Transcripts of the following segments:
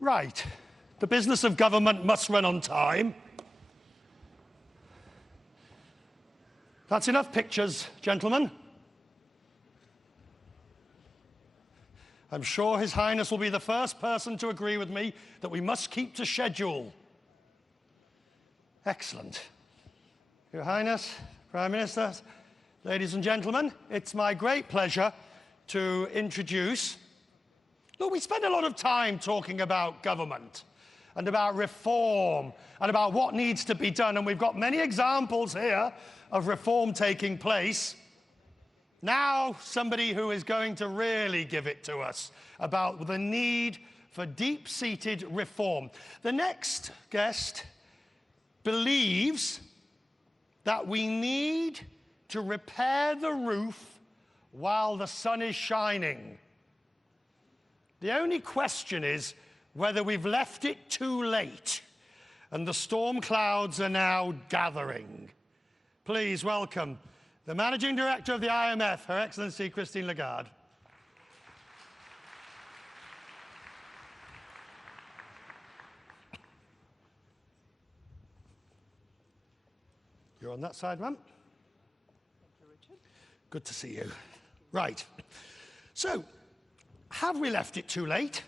Right. The business of government must run on time. That's enough pictures, gentlemen. I'm sure His Highness will be the first person to agree with me that we must keep to schedule. Excellent. Your Highness, Prime Minister, ladies and gentlemen, it's my great pleasure to introduce... Look, we spend a lot of time talking about government and about reform and about what needs to be done, and we've got many examples here of reform taking place. Now, somebody who is going to really give it to us about the need for deep-seated reform. The next guest believes that we need to repair the roof while the sun is shining. The only question is whether we've left it too late and the storm clouds are now gathering. Please welcome the Managing Director of the IMF, Her Excellency Christine Lagarde. You're on that side, ma'am. Thank you, Richard. Good to see you. Right. So, have we left it too late?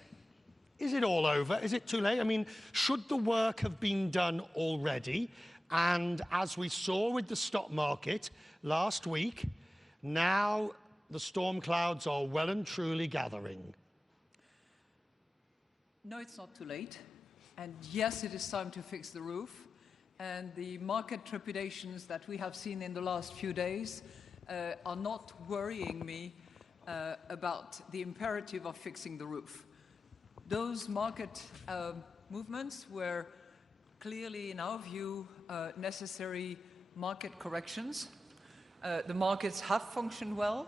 Is it all over? Is it too late? I mean, should the work have been done already? And as we saw with the stock market last week, now the storm clouds are well and truly gathering. No, it's not too late. And yes, it is time to fix the roof. And the market trepidations that we have seen in the last few days are not worrying me about the imperative of fixing the roof. Those market movements were clearly, in our view, necessary market corrections. The markets have functioned well.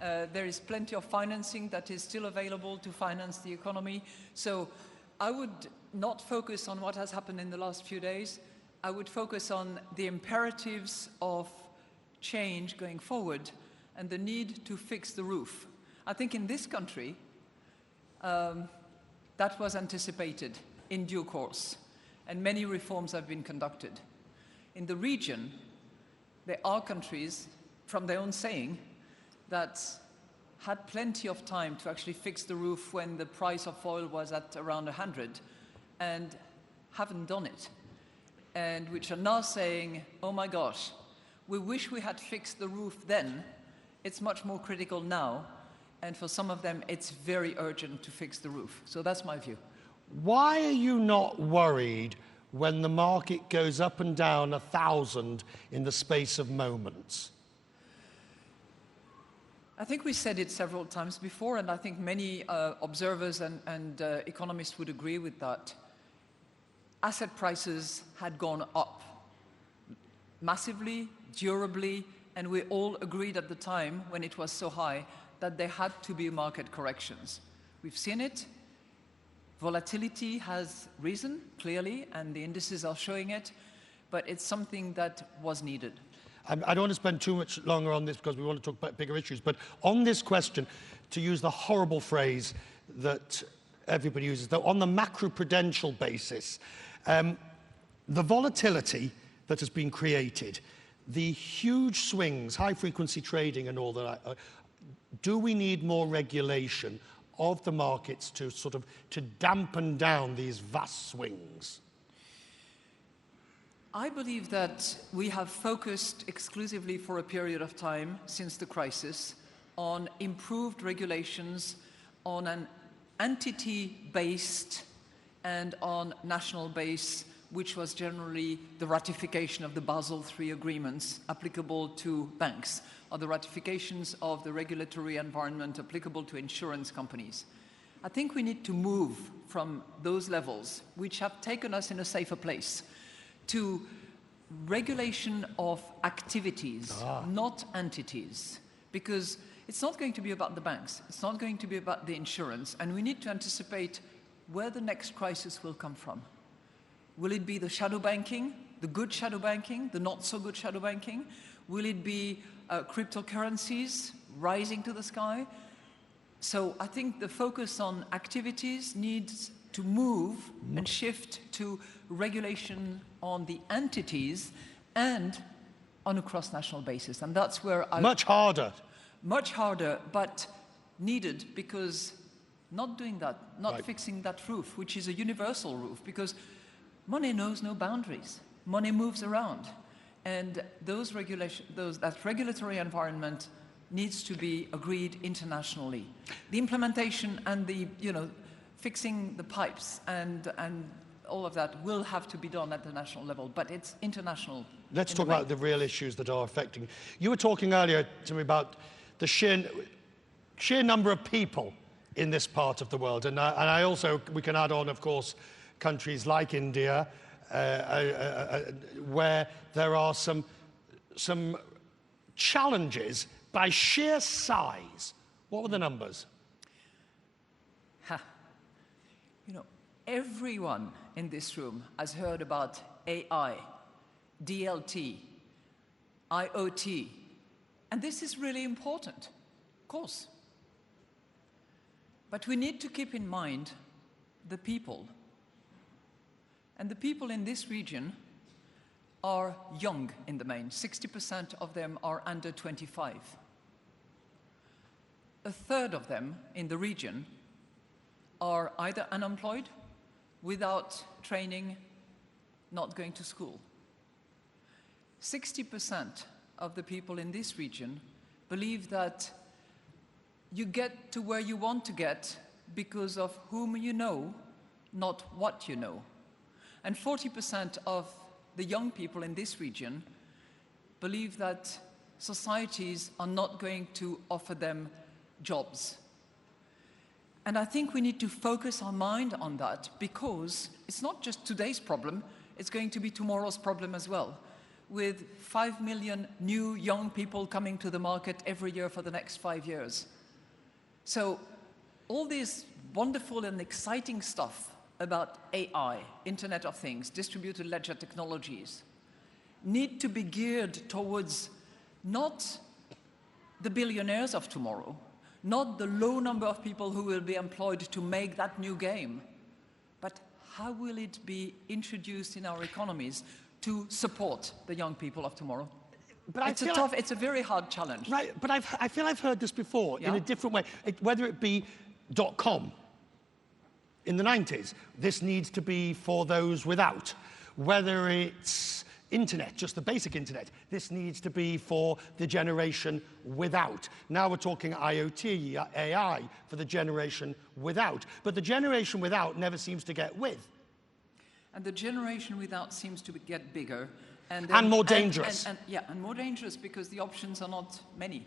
There is plenty of financing that is still available to finance the economy. So I would not focus on what has happened in the last few days. I would focus on the imperatives of change going forward and the need to fix the roof. I think in this country, that was anticipated in due course, and many reforms have been conducted. In the region, there are countries, from their own saying, that had plenty of time to actually fix the roof when the price of oil was at around 100, and haven't done it, and which are now saying, oh my gosh, we wish we had fixed the roof then. It's much more critical now, and for some of them, it's very urgent to fix the roof. So that's my view. Why are you not worried when the market goes up and down 1,000 in the space of moments? I think we said it several times before, and I think many observers and economists would agree with that. Asset prices had gone up massively, durably, and we all agreed at the time when it was so high that there had to be market corrections. We've seen it. Volatility has risen, clearly, and the indices are showing it, but it's something that was needed. I don't want to spend too much longer on this because we want to talk about bigger issues, but on this question, to use the horrible phrase that everybody uses, though, on the macroprudential basis, the volatility that has been created, the huge swings, high-frequency trading and all that, do we need more regulation of the markets to sort of to dampen down these vast swings? I believe that we have focused exclusively for a period of time since the crisis on improved regulations, on an entity-based and on national base, which was generally the ratification of the Basel III agreements applicable to banks, or the ratifications of the regulatory environment applicable to insurance companies. I think we need to move from those levels, which have taken us in a safer place, to regulation of activities, not entities, because it's not going to be about the banks, it's not going to be about the insurance, and we need to anticipate where the next crisis will come from. Will it be the shadow banking, the good shadow banking, the not so good shadow banking? Will it be cryptocurrencies rising to the sky? So I think the focus on activities needs to move and shift to regulation on the entities and on a cross-national basis. And that's where Much harder. Much harder, but needed, because not doing that, not Right. fixing that roof, which is a universal roof, because money knows no boundaries. Money moves around. And that regulatory environment needs to be agreed internationally. The implementation and the, fixing the pipes and all of that will have to be done at the national level, but it's international. Let's talk about the real issues that are affecting. You were talking earlier to me about the sheer number of people in this part of the world. And I also, we can add on, of course, countries like India, where there are some challenges by sheer size. What were the numbers? Everyone in this room has heard about AI, DLT, IoT, and this is really important, of course. But we need to keep in mind the people. And the people in this region are young in the main. 60% of them are under 25. A third of them in the region are either unemployed, without training, not going to school. 60% of the people in this region believe that you get to where you want to get because of whom you know, not what you know. And 40% of the young people in this region believe that societies are not going to offer them jobs. And I think we need to focus our mind on that, because it's not just today's problem, it's going to be tomorrow's problem as well, with 5 million new young people coming to the market every year for the next 5 years. So all this wonderful and exciting stuff about AI, Internet of Things, distributed ledger technologies, need to be geared towards not the billionaires of tomorrow, not the low number of people who will be employed to make that new game, but how will it be introduced in our economies to support the young people of tomorrow? But it's a very hard challenge. Right, but I feel I've heard this before in a different way. Whether it be .com in the 90s, this needs to be for those without. Whether it's internet, just the basic internet, this needs to be for the generation without. Now we're talking IoT, AI, for the generation without. But the generation without never seems to get with. And the generation without seems to get bigger. And more dangerous. And more dangerous, because the options are not many.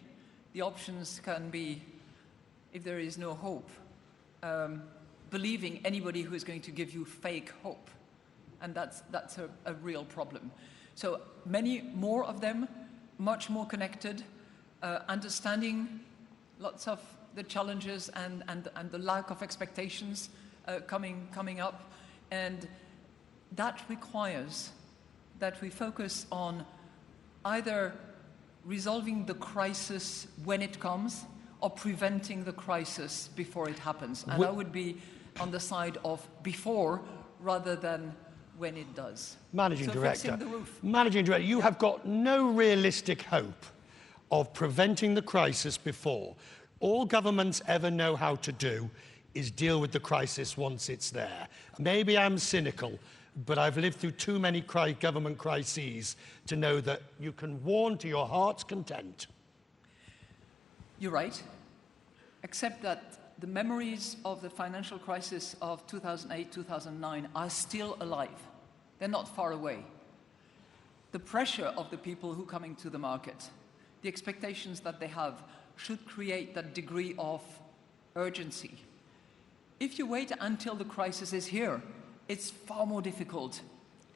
The options can be, if there is no hope, believing anybody who is going to give you fake hope. And that's a real problem. So many more of them, much more connected, understanding lots of the challenges and the lack of expectations coming up. And that requires that we focus on either resolving the crisis when it comes or preventing the crisis before it happens. And I would be on the side of before rather than when it does. Managing Director, fixing the roof. Managing Director, you have got no realistic hope of preventing the crisis before. All governments ever know how to do is deal with the crisis once it's there. Maybe I'm cynical, but I've lived through too many government crises to know that you can warn to your heart's content. You're right, except that the memories of the financial crisis of 2008, 2009 are still alive. They're not far away. The pressure of the people who are coming to the market, the expectations that they have, should create that degree of urgency. If you wait until the crisis is here, it's far more difficult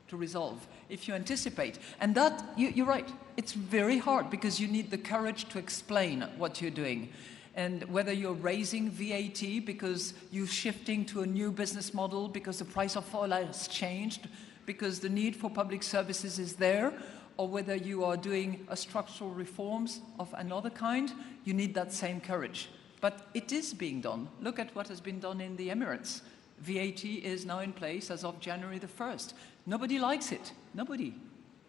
to resolve. If you anticipate, and that, you're right, it's very hard because you need the courage to explain what you're doing. And whether you're raising VAT because you're shifting to a new business model, because the price of oil has changed, because the need for public services is there, or whether you are doing a structural reforms of another kind, you need that same courage. But it is being done. Look at what has been done in the Emirates. VAT is now in place as of January the 1st. Nobody likes it. Nobody,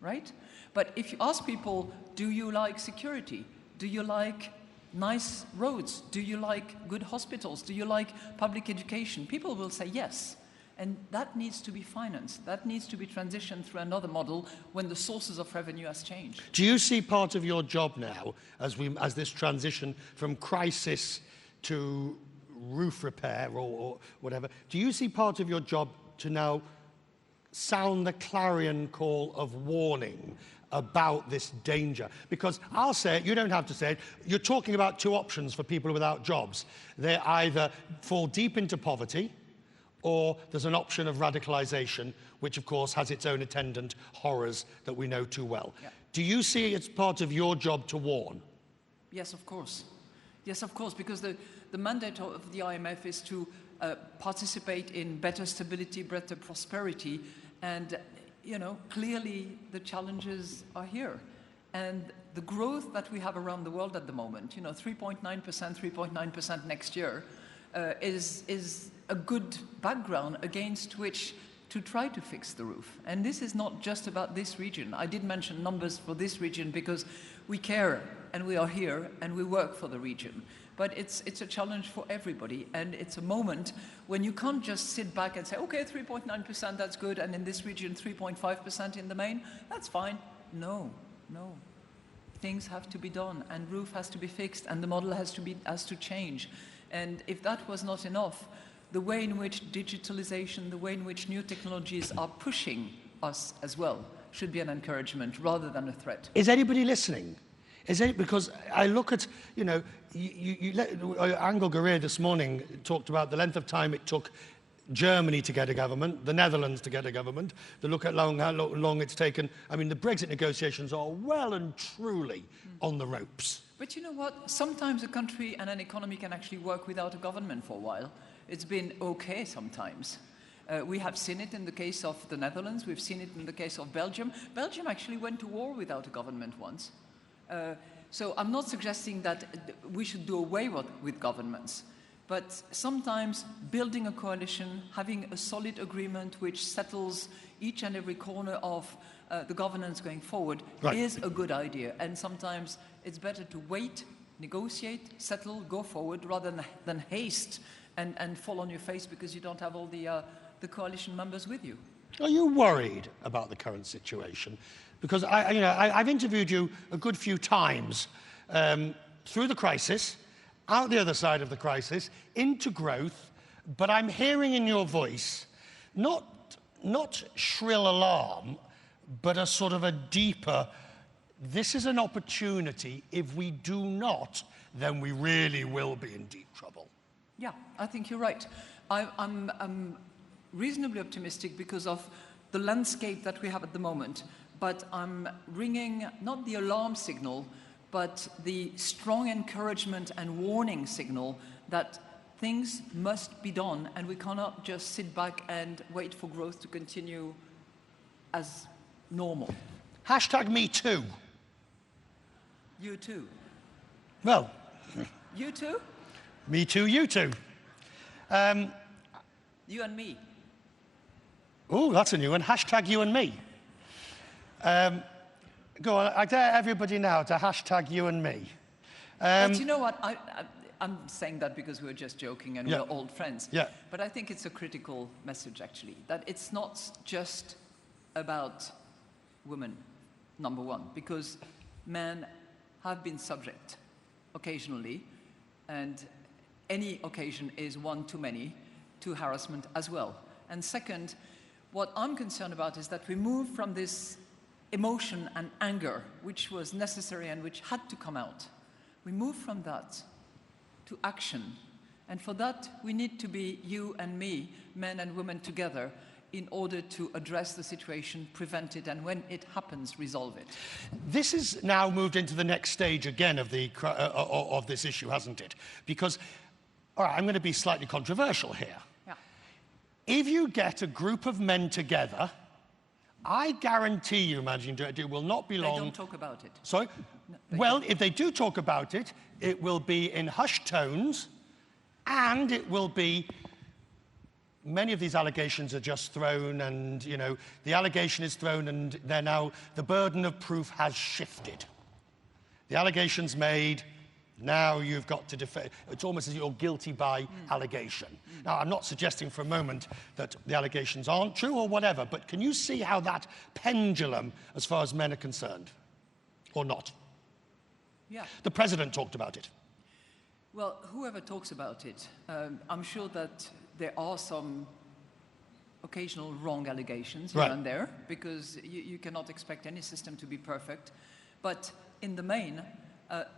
right? But if you ask people, do you like security? Do you like nice roads? Do you like good hospitals? Do you like public education? People will say yes. And that needs to be financed. That needs to be transitioned through another model when the sources of revenue has changed. Do you see part of your job now, as this transition from crisis to roof repair or whatever, do you see part of your job to now sound the clarion call of warning about this danger? Because I'll say it, you don't have to say it, you're talking about two options for people without jobs. They either fall deep into poverty, or there's an option of radicalisation, which of course has its own attendant horrors that we know too well. Yeah. Do you see it's part of your job to warn? Yes, of course. Yes, of course, because the mandate of the IMF is to participate in better stability, better prosperity, and you know, clearly the challenges are here. And the growth that we have around the world at the moment, you know, 3.9%, 3.9% next year, is a good background against which to try to fix the roof. And this is not just about this region. I did mention numbers for this region because we care and we are here and we work for the region. But it's a challenge for everybody, and it's a moment when you can't just sit back and say, okay, 3.9%, that's good, and in this region 3.5% in the main, that's fine. No, no. Things have to be done, and roof has to be fixed, and the model has to change. And if that was not enough, the way in which digitalization, the way in which new technologies are pushing us as well should be an encouragement rather than a threat. Is anybody listening? Is it because I look at, you know, Angel Guerrier this morning talked about the length of time it took Germany to get a government, the Netherlands to get a government, to look at how long it's taken. I mean, the Brexit negotiations are well and truly on the ropes. But you know what? Sometimes a country and an economy can actually work without a government for a while. It's been okay sometimes. We have seen it in the case of the Netherlands. We've seen it in the case of Belgium. Belgium actually went to war without a government once. So I'm not suggesting that we should do away with governments, but sometimes building a coalition, having a solid agreement which settles each and every corner of the governance going forward is a good idea. And sometimes it's better to wait, negotiate, settle, go forward, rather than haste and fall on your face because you don't have all the coalition members with you. Are you worried about the current situation? Because I've interviewed you a good few times through the crisis, out the other side of the crisis, into growth, but I'm hearing in your voice not shrill alarm, but a sort of a deeper, this is an opportunity. If we do not, then we really will be in deep trouble. Yeah, I think you're right. I'm reasonably optimistic because of the landscape that we have at the moment. But I'm ringing not the alarm signal, but the strong encouragement and warning signal that things must be done and we cannot just sit back and wait for growth to continue as normal. Hashtag me too. You too. Well. You too? Me too, you too. You and me. Oh, that's a new one. Hashtag you and me. Go on, I dare everybody now to hashtag you and me. But you know what? I'm saying that because we're just joking and we're old friends. Yeah. But I think it's a critical message, actually, that it's not just about women, number one, because men have been subject occasionally, and any occasion is one too many, to harassment as well. And second, what I'm concerned about is that we move from this emotion and anger, which was necessary and which had to come out. We move from that to action. And for that, we need to be you and me, men and women together, in order to address the situation, prevent it, and when it happens, resolve it. This has now moved into the next stage again of this issue, hasn't it? Because, all right, I'm going to be slightly controversial here. Yeah. If you get a group of men together, I guarantee you, Managing Director, it will not be long. They don't talk about it. Sorry? No, well, if they do talk about it, it will be in hushed tones, and it will be many of these allegations are just thrown and, you know, the allegation is thrown and they're now, the burden of proof has shifted. The allegation's made, now you've got to defend. It's almost as you're guilty by allegation. Now, I'm not suggesting for a moment that the allegations aren't true or whatever, but can you see how that pendulum, as far as men are concerned, or not? Yeah. The president talked about it. Well, whoever talks about it, I'm sure that there are some occasional wrong allegations here and there, because you cannot expect any system to be perfect. But in the main,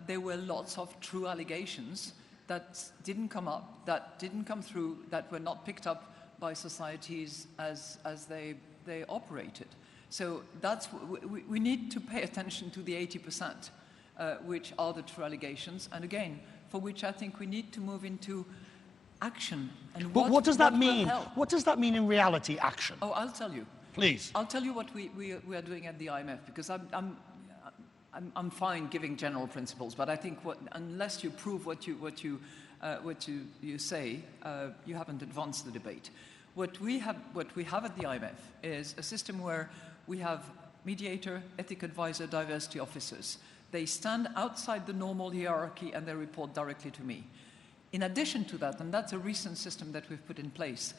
there were lots of true allegations that didn't come up, that didn't come through, that were not picked up by societies as they operated. So that's, we need to pay attention to the 80%, which are the true allegations, and again, for which I think we need to move into action. And but what does that mean? Help? What does that mean in reality, action? Oh, I'll tell you. Please. I'll tell you what we are doing at the IMF, because I'm fine giving general principles, but I think unless you prove what you say, you haven't advanced the debate. What we have at the IMF is a system where we have mediator, ethic advisor, diversity officers. They stand outside the normal hierarchy and they report directly to me. In addition to that, and that's a recent system that we've put in place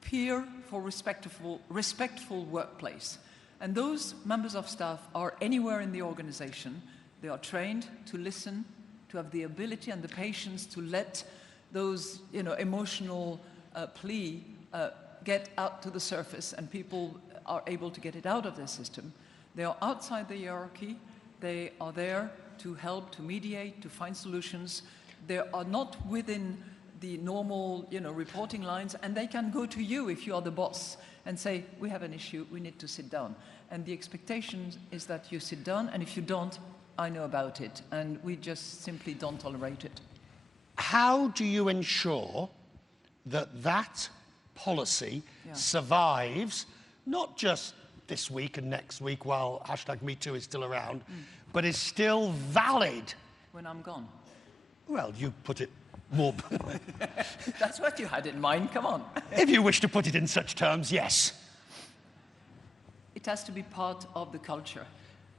peer for respectful workplace. And those members of staff are anywhere in the organization. They are trained to listen, to have the ability and the patience to let those, you know, emotional plea get out to the surface, and people are able to get it out of their system. They are outside the hierarchy. They are there to help, to mediate, to find solutions. They are not within the normal, you know, reporting lines, and they can go to you if you are the boss and say, we have an issue, we need to sit down. And the expectation is that you sit down, and if you don't, I know about it, and we just simply don't tolerate it. How do you ensure that that policy survives, not just this week and next week while #MeToo is still around, but is still valid? When I'm gone. Well, you put it more... That's what you had in mind, come on. If you wish to put it in such terms, yes. It has to be part of the culture.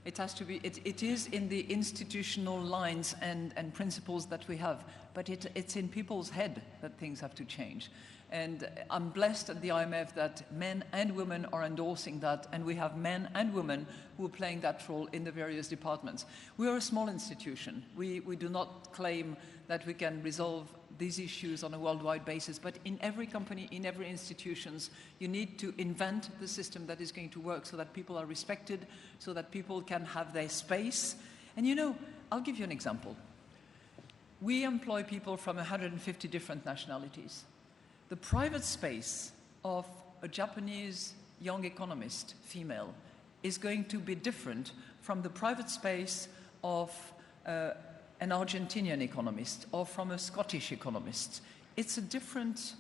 It has to be, it is in the institutional lines and principles that we have, but it's in people's head that things have to change. And I'm blessed at the IMF that men and women are endorsing that, and we have men and women who are playing that role in the various departments. We are a small institution. We do not claim that we can resolve these issues on a worldwide basis, but in every company, in every institutions, you need to invent the system that is going to work so that people are respected, so that people can have their space. And you know, I'll give you an example. We employ people from 150 different nationalities. The private space of a Japanese young economist, female, is going to be different from the private space of an Argentinian economist or from a Scottish economist. It's a different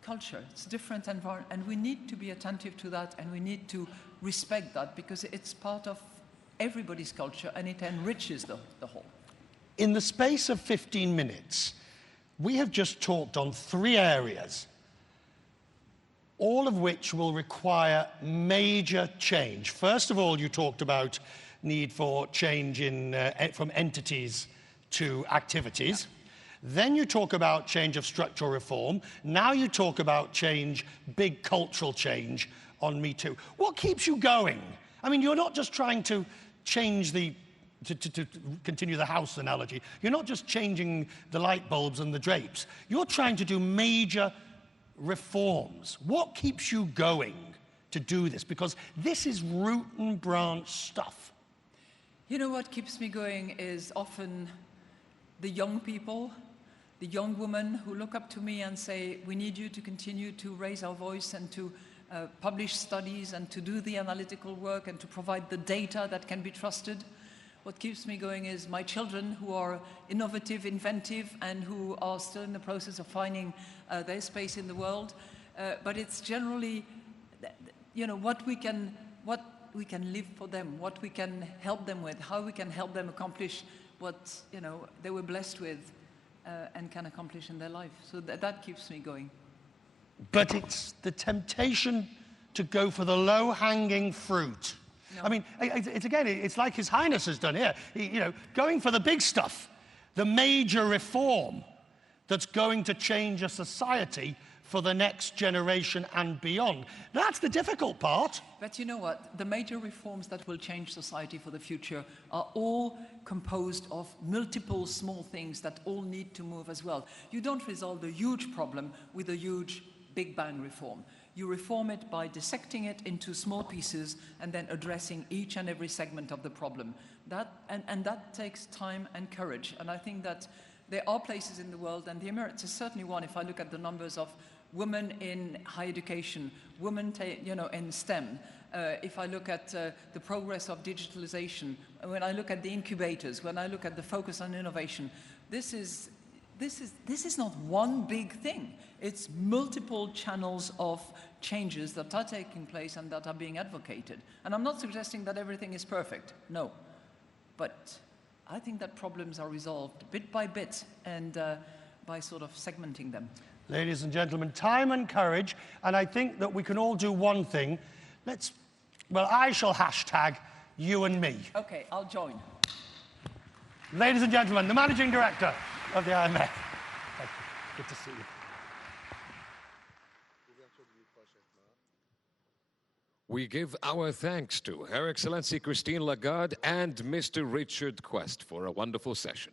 culture, it's a different environment, and we need to be attentive to that, and we need to respect that, because it's part of everybody's culture and it enriches the whole. In the space of 15 minutes, we have just talked on 3 areas, all of which will require major change. First of all, you talked about need for change from entities to activities. Yeah. Then you talk about change of structural reform. Now you talk about change, big cultural change on Me Too. What keeps you going? I mean, you're not just trying to change to continue the house analogy, you're not just changing the light bulbs and the drapes. You're trying to do major reforms. What keeps you going to do this? Because this is root and branch stuff. You know, what keeps me going is often the young people, the young women who look up to me and say, we need you to continue to raise our voice and to publish studies and to do the analytical work and to provide the data that can be trusted. What keeps me going is my children, who are innovative, inventive, and who are still in the process of finding their space in the world. But it's generally, you know, what we can live for them, what we can help them with, how we can help them accomplish what, you know, they were blessed with and can accomplish in their life. So that keeps me going. But it's the temptation to go for the low-hanging fruit. No. I mean, it's like His Highness has done here. Going for the big stuff, the major reform that's going to change a society for the next generation and beyond. That's the difficult part. But you know what? The major reforms that will change society for the future are all composed of multiple small things that all need to move as well. You don't resolve the huge problem with a huge Big Bang reform. You reform it by dissecting it into small pieces and then addressing each and every segment of the problem. That takes time and courage. And I think that there are places in the world, and the Emirates is certainly one. If I look at the numbers of women in higher education, women in STEM, if I look at the progress of digitalization, when I look at the incubators, when I look at the focus on innovation, this is not one big thing. It's multiple channels of changes that are taking place and that are being advocated. And I'm not suggesting that everything is perfect, no. But I think that problems are resolved bit by bit and by sort of segmenting them. Ladies and gentlemen, time and courage, and I think that we can all do one thing. I shall hashtag you and me. Okay, I'll join. Ladies and gentlemen, the Managing Director of the IMF. Thank you. Good to see you. We give our thanks to Her Excellency Christine Lagarde and Mr. Richard Quest for a wonderful session.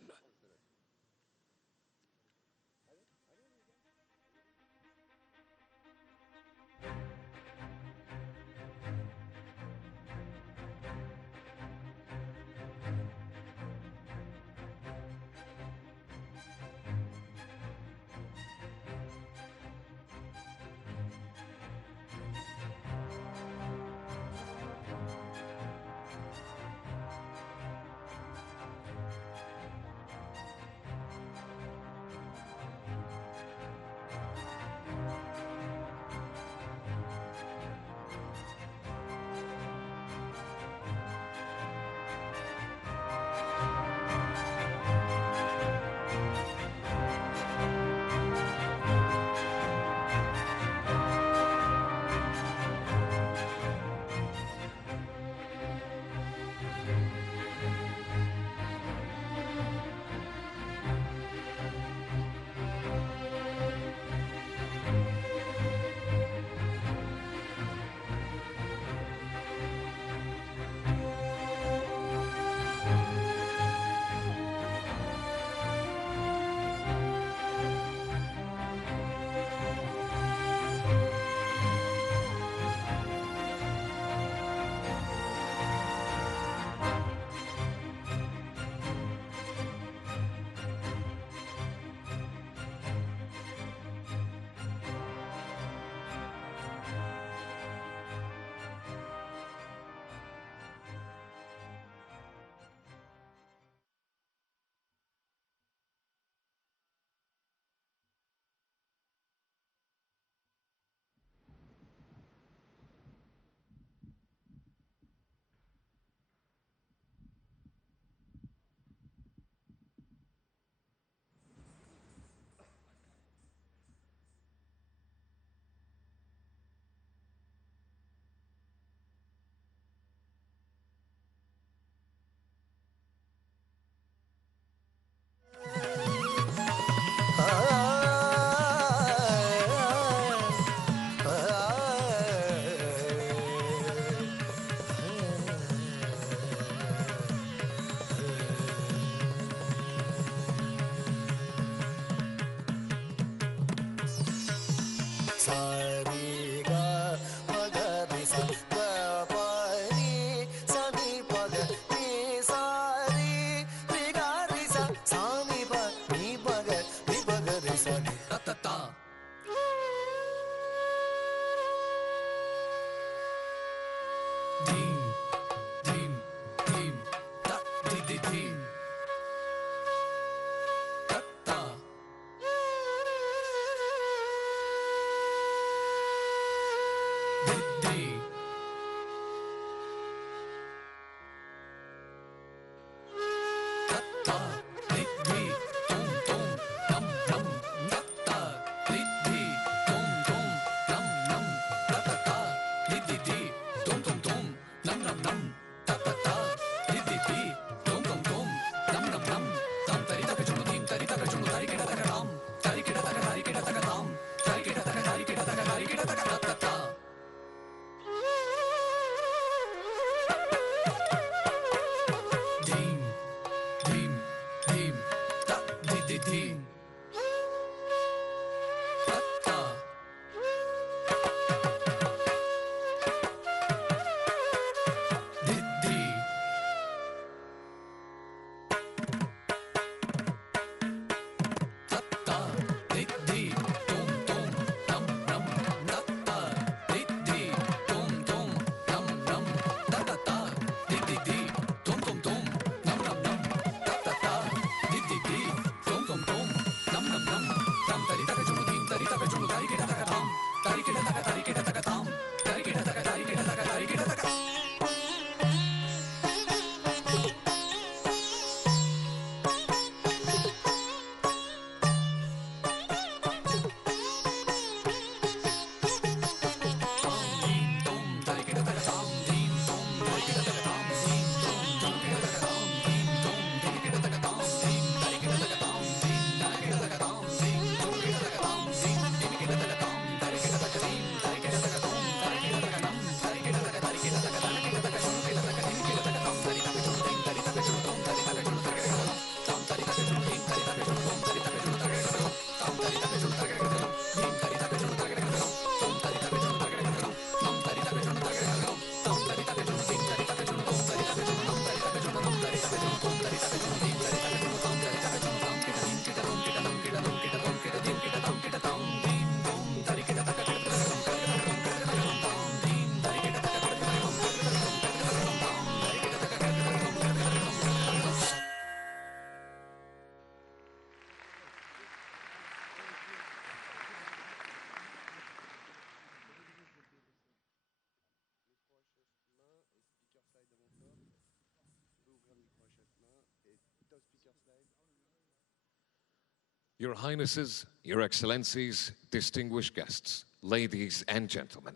Your Highnesses, Your Excellencies, distinguished guests, ladies and gentlemen.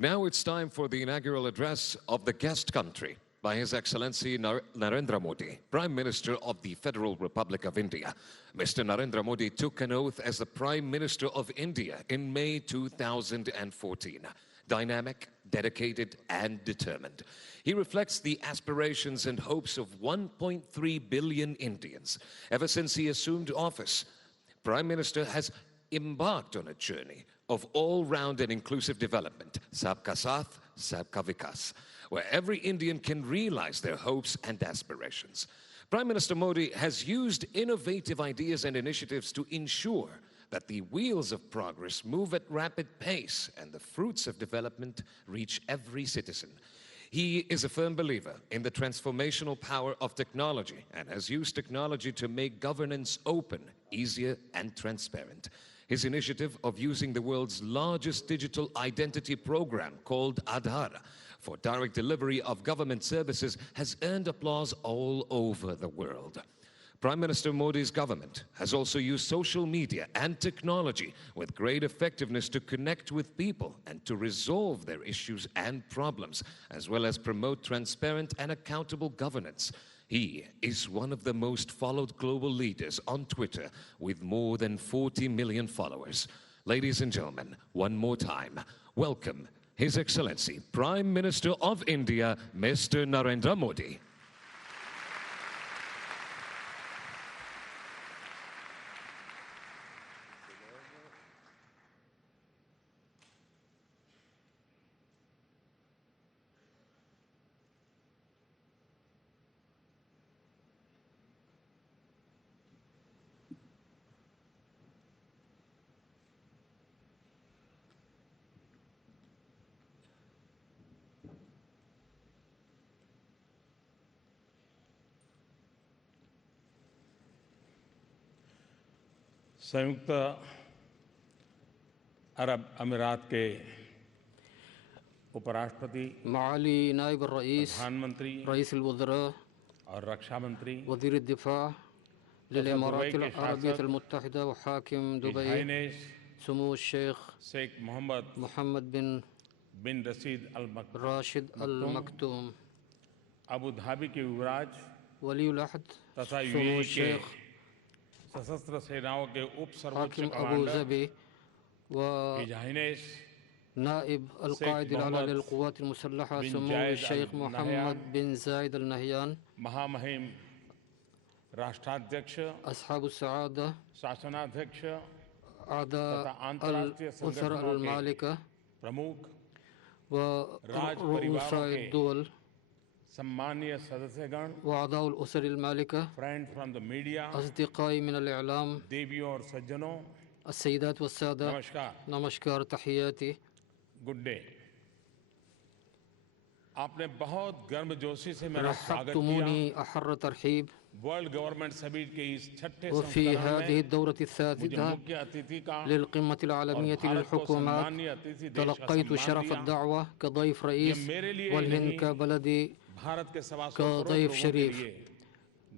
Now it's time for the inaugural address of the guest country by His Excellency Narendra Modi, Prime Minister of the Federal Republic of India. Mr. Narendra Modi took an oath as the Prime Minister of India in May 2014. Dynamic, dedicated, and determined. He reflects the aspirations and hopes of 1.3 billion Indians. Ever since he assumed office, Prime Minister has embarked on a journey of all-round and inclusive development, Sabka Saath, Sabka Vikas, where every Indian can realize their hopes and aspirations. Prime Minister Modi has used innovative ideas and initiatives to ensure that the wheels of progress move at rapid pace and the fruits of development reach every citizen. He is a firm believer in the transformational power of technology and has used technology to make governance open, easier, and transparent. His initiative of using the world's largest digital identity program called Aadhaar for direct delivery of government services has earned applause all over the world. Prime Minister Modi's government has also used social media and technology with great effectiveness to connect with people and to resolve their issues and problems, as well as promote transparent and accountable governance. He is one of the most followed global leaders on Twitter with more than 40 million followers. Ladies and gentlemen, one more time, welcome His Excellency Prime Minister of India, Mr. Narendra Modi. संयुक्त अरब अमीरात के उपराष्ट्रपति, معالي نائب الرئيس प्रधानमंत्री رئيس الوزراء और रक्षा मंत्री, وزير الدفاع للإمارات العربية المتحدة وحاكم His دبي Highness سمو الشيخ Sheikh Mohammad محمد बिन रशीद अल راشد المكتوم Abu Dhabi के युवराज ولي العهد तथा سمو UAE के الشيخ सशस्त्र सेनाओं के उप सर्वोच्च حاكم أبو कमांडर ظبي His Highness ونائب القائد الأعلى للقوات المسلحة بن سمو زايد الشيخ النهيان محمد بن زايد النهيان महामहिम राष्ट्राध्यक्ष, أصحاب السعادة शासनाध्यक्ष أعضاء तथा अंतर्राष्ट्रीय الأسر संगठनों के المالكة प्रमुख, ورؤساء الدول सम्मानीय सदस्यगण, وأعضاء الأسر المالكة friends from the media, أصدقائي من الإعلام देवियों और सज्जनों, السيدات والسادة नमस्कार. नमस्कार تحياتي. Good day. आपने बहुत गर्मजोशी से मेरा स्वागत किया رحبتموني أحر ترحيب. वर्ल्ड गवर्नमेंट समिट के इस छठे وفي संस्करण هذه में الدورة मुझे الثالثة मुख्य अतिथि का للقمة और العالمية भारत को للحكومات सम्मानीय अतिथि देश का تلقيت सम्मान شرف दिया الدعوة كضيف ये رئيس मेरे लिए ही والهند नहीं كبلدي भारत के 125 करोड़ كضيف लोगों के شريف. लिए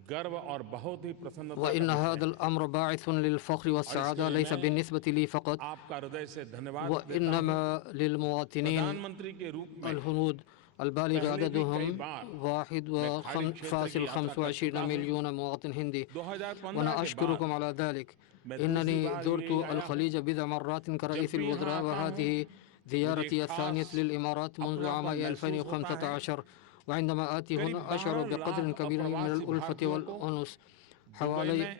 गर्व और बहुत ही प्रसन्नता وإن का विषय هذا है। الأمر باعث للفخر والسعادة ليس بالنسبة لي فقط आपका हृदय से धन्यवाद देता हूं। وإنما للمواطنين प्रधानमंत्री के रूप में الهنود البالغ पहले भी कई عددهم बार 1.25 مليون مواطن هندي 2015 وأنا के أشكركم बाद على ذلك. मैं إنني दूसरी बार زرت UAE आया الخليج بضع مرات كرئيس जब भी यहाँ الوزراء आता وهذه زيارتي मुझे الثانية खास للإمارات منذ عام अपनापन महसूस होता 2015 وعندما آتي करीब هنا أشعر 12 بقدر लाख كبير من अप्रवासी الألفة भारतीयों को والأنس. दुबई حوالي में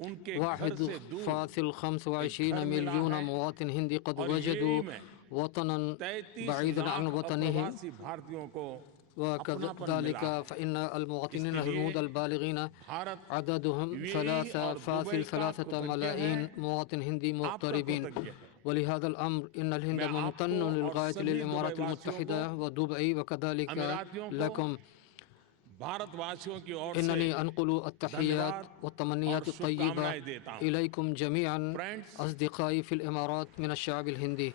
उनके घर से दूर 1.25 مليون مواطن هندي قد और وجدوا UAE में وطنا 33 بعيدا عن लाख وطنهم. अप्रवासी भारतीयों को وكذلك فإن المواطنين इसके लिए الهنود البالغين भारत عددهم UAE और दुबई का 3.3 कृतज्ञ ملايين है مواطن هندي आपका مغتربين. कृतज्ञ है ولهذا الأمر إن الهند मैं ممتن आपको और للغاية सभी للإمارات दुबईवासियों المتحدة को ودبي وكذلك अमीरातियों को لكم. भारतवासियों की ओर से إنني أنقل التحيات धन्यवाद والتمنيات और الطيبة शुभकामनाएं देता हूं। إليكم جميعا Friends, أصدقائي في الإمارات من الشعب الهندي.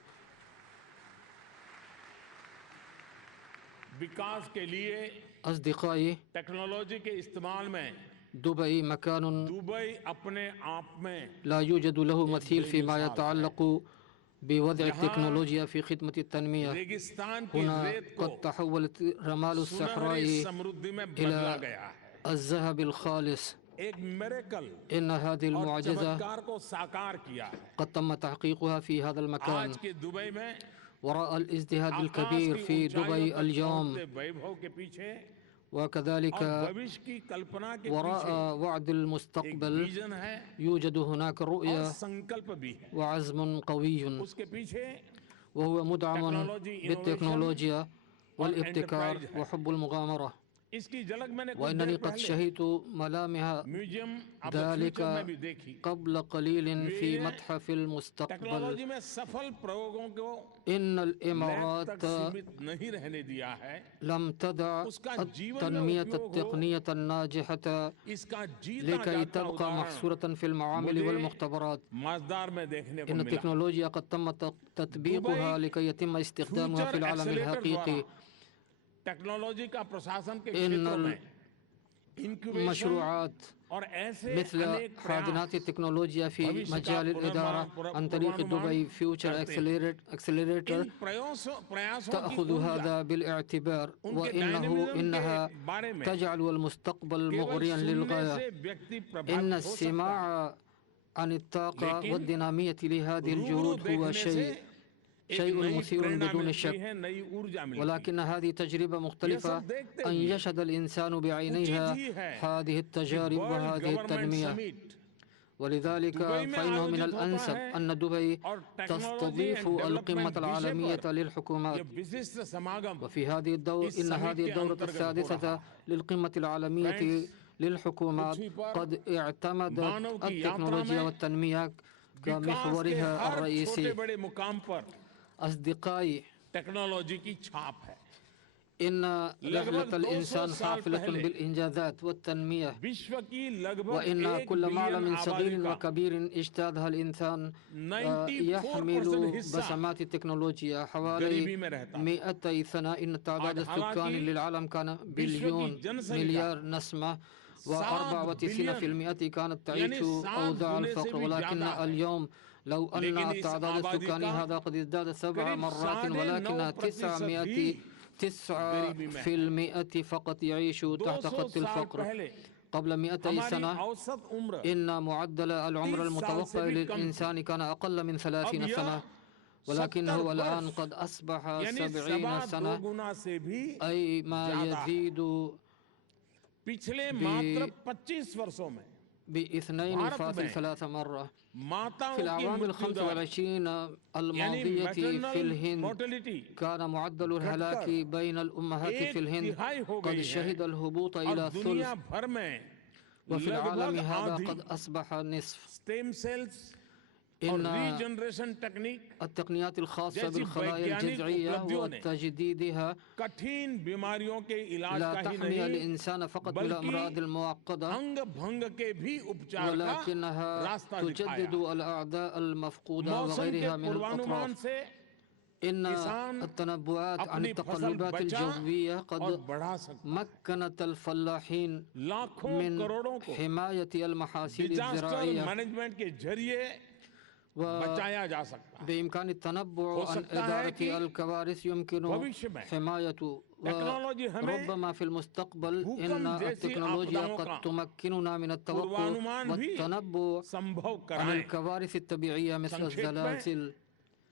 विकास के लिए أصدقائي टेक्नोलॉजी के इस्तेमाल में دبي مكان दुबई अपने आप में لا يوجد له مثيل فيما يتعلق بوضع التكنولوجيا في خدمة التنمية. रेगिस्तान की هنا रेत को قد تحولت الرمال सुनहरी الصحراء समृद्धि में बदला إلى गया है। الذهب الخالص. एक मिरेकल إن هذه और المعجزة चमत्कार को साकार किया है। قد تم تحقيقها في هذا المكان. आज के दुबई में وراء الازدهاد आकाश الكبير की في ऊंचाइयों دبي तक اليوم पहुंचते वैभव के पीछे وكذلك और भविष्य की कल्पना के وراء पीछे وعد एक المستقبل विजन है يوجد هناك और رؤية संकल्प भी है। وعزم قوي उसके पीछे وهو مدعم Technology, بالتكنولوجيا والابتكار enterprise है। وحب المغامرة. इसकी झलक मैंने कुछ وإنني देर قد पहले شهدت ملامح म्यूजियम ऑफ द ذلك फ्यूचर में भी देखी। قبل قليل في वे متحف المستقبل. टेक्नोलॉजी में सफल प्रयोगों को إن लैब الإمارات तक सीमित नहीं रहने दिया है। لم تدع उसका जीवन में التنمية उपयोग हो, التقنية الناجحة इसका जीता لكي जागता تبقى उदाहरण محصورة في المعامل मुझे والمختبرات. मजदार में देखने को إن मिला। التكنولوجيا قد تم تطبيقها لكي يتم استخدامها في العالم الحقيقي. टेक्नोलॉजी का प्रशासन के إن क्षेत्रों में इंक्यूबेशन المشروعات और ऐसे مثل अनेक حاضنات प्रयास التكنولوجيا في भविष्य का مجال الإدارة عن طريق دبي فيوتشر أكسلريتر इन प्रयासों की تأخذ ऊर्जा هذا بالاعتبار उनके إنها डायनेमिज्म के बारे में تجعل المستقبل केवल مغريا सुनने للغاية. से व्यक्ति إن प्रभावित हो सकता है। السماع عن الطاقة लेकिन والدينامية لهذه रूबरू الجهود هو देखने से एक شيء नई مثير प्रेरणा بدون मिलती شك. है, नई ऊर्जा मिलती है। ولكن هذه تجربة مختلفة देखते أن हुए يشهد الإنسان بعينيها उचित ही है هذه التجارب वर्ल्ड وهذه गवर्नमेंट التنمية. समिट ولذلك दुबई में فإنه من आयोजित होता الأنسب है أن دبي और टेक्नोलॉजी تستضيف एंड القمة डेवलपमेंट العالمية विषय पर للحكومات. ये विशिष्ट समागम وفي هذه इस إن समिट هذه के الدورة अंतर्गत हो السادسة रहा है। للقمة العالمية Friends, للحكومات पृथ्वी पर قد اعتمدت मानव की यात्रा التكنولوجيا में والتنمية विकास के كمحورها हर छोटे الرئيسي. बड़े मुकाम पर أصدقائي टेक्नोलॉजी की छाप है। إن رحلة 200 الإنسان साल حافلة पहले بالإنجازات والتنمية. विश्व की लगभग وإن 1 كل معلم बिलियन صغير आबादी का وكبير اجتازها الإنسان 94% يحمل हिस्सा بصمات التكنولوجيا. गरीबी حوالي में रहता है। 200 سنة إن تعداد आज السكاني हालांकि للعالم كان विश्व की بليون जनसंख्या مليار نسمة 94% كانت تعيش यानी 7 أوضاع गुने से الفقر. भी ولكن ज्यादा है। اليوم لو أن लेकिन इस تعداد आबादी السكاني का هذا قد ازداد 7 करीब مرات 9.5% ولكن 9% فقط يعيش تحت 200 خط साल الفقر. पहले قبل 200 हमारी سنة औसत उम्र إن معدل العمر 30 साल से المتوقع भी कम थी। للإنسان كان أقل من 30 अब سنة. यह ولكنه 70 الآن वर्ष قد أصبح यानी 70 सवा 2 سنة गुना से भी أي ما ज्यादा है। يزيد पिछले मात्र 25 वर्षों में ب2.3 مرة. माताओं في की الأعوام मृत्यु दर 25 यानी الماضية في मैटरनल الهند मोर्टेलिटी كان معدل الهلاك بين الأمهات في الهند तिहाई हो قد गई شهد है الهبوط और إلى दुनिया ثلث. भर में وفي العالم लगभग هذا आधी قد أصبح نصف. स्टेम सेल्स और إن रीजनरेशन टेक्निक التقنيات الخاصة जैसी بالخلايا वैज्ञानिक الجذعية उपलब्धियों ने وتجديدها कठिन बीमारियों के इलाज لا का ही تحمي नहीं الإنسان فقط من बल्कि الأمراض المعقدة अंग भंग के भी उपचार का ولكنها रास्ता تجدد दिखाया। الأعضاء المفقودة मौसम के وغيرها من पूर्वानुमान الأطراف. से إن किसान التنبؤات عن अपनी फसल التقلبات बचा الجوية और قد बढ़ा सकता है। مكنت الفلاحين लाखों من करोड़ों को حماية المحاصيل डिजास्टर الزراعية मैनेजमेंट के जरिए बचाया जा सकता है। وبإمكان التنبؤ عن सकता है إدارة कि الكوارث يمكن भविष्य में حماية टेक्नोलॉजी हमें وربما في المستقبل भूकंप إن जैसी التكنولوجيا आपदाओं का قد تمكننا من التوقع पूर्वानुमान भी والتنبؤ संभव عن कराएं। الكوارث الطبيعية مثل संक्षेप में الزلازل.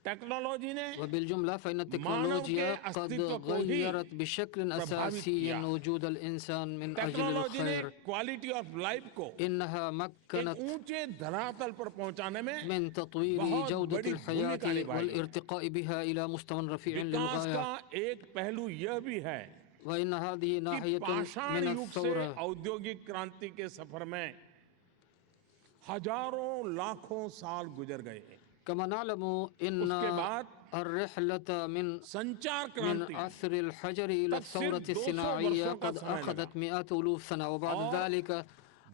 टेक्नोलॉजी ने وبالجملة فإن التكنولوجيا قد غيرت بشكل أساسي وجود الإنسان من أجل टेक्नोलॉजी ने الخير. क्वालिटी ऑफ लाइफ को إنها एक مكنت ऊंचे धरातल पर पहुंचाने में من تطوير बहुत جودة बड़ी الحياة भूमिका निभाई। والارتقاء بها إلى مستوى رفيع विकास للغاية. का एक पहलू यह भी है وإن هذه कि ناحية पाषाण من युग से الثورة. औद्योगिक क्रांति के सफर में हजारों लाखों साल गुजर गए। كما نعلم إن उसके बाद الرحلة من संचार من क्रांति عصر الحجر إلى तब सिर्फ الثورة 200 الصناعية वर्षों का قد समय أخذت लगा مئات ألوف سنة وبعد और ذلك